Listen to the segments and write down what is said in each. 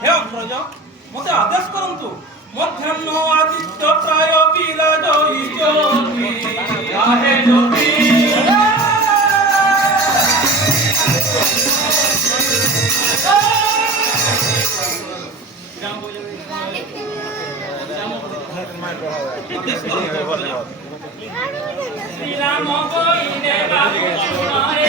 हे अग्रज मते आदेश करंतु मध्याह्न आदित्य प्राय विराजई ज्योति आहे ज्योति श्री राम गोइने बाबू सुनाए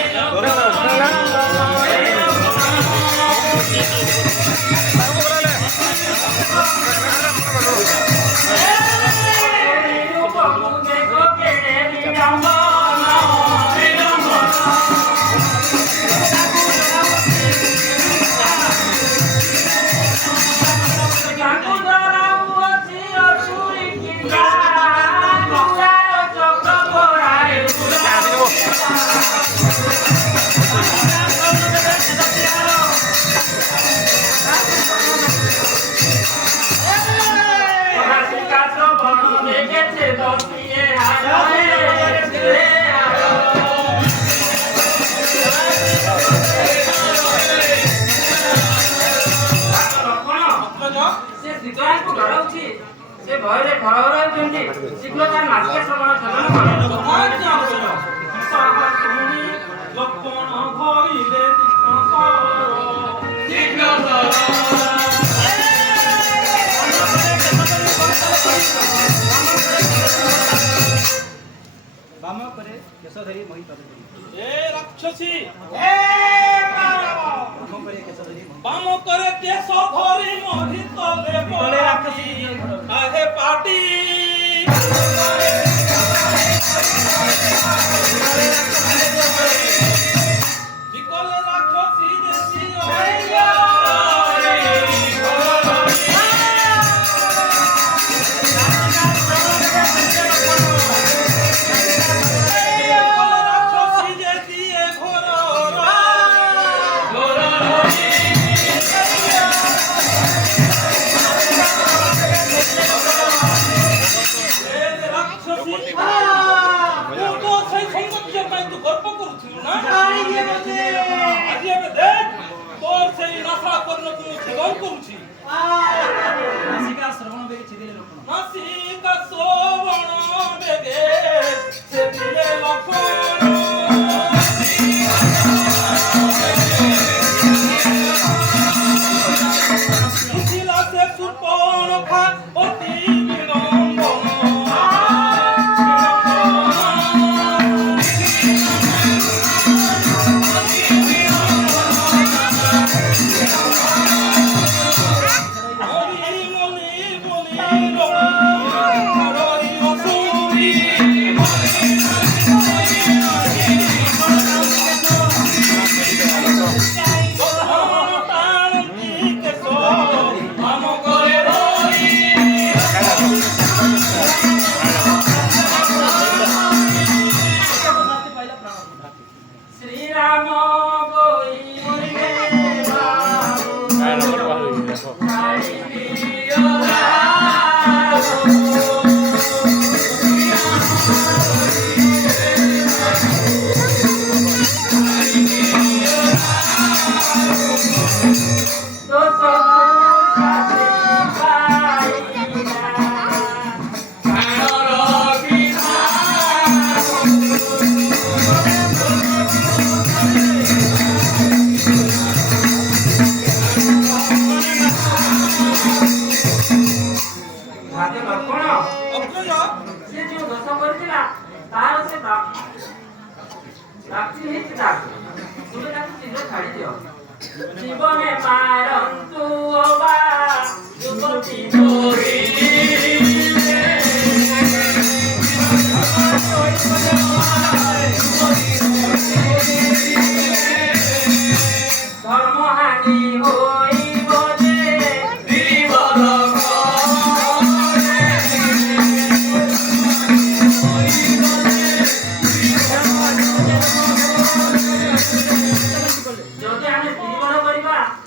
शीघ्र तार नाचके श्रवण बाम करे केशधरी मोहित ए राक्षसी बाम बाम करे करे केशधरी केशधरी मोहित ले राक्षसी आहे पाटी निकोले राक्षसी देसी ओया श्रवण बेगे छिदिले लोकण नासिका श्रवण बेगे छिदिले लोकण इसिला से सुपण खा अति জীবনে মারা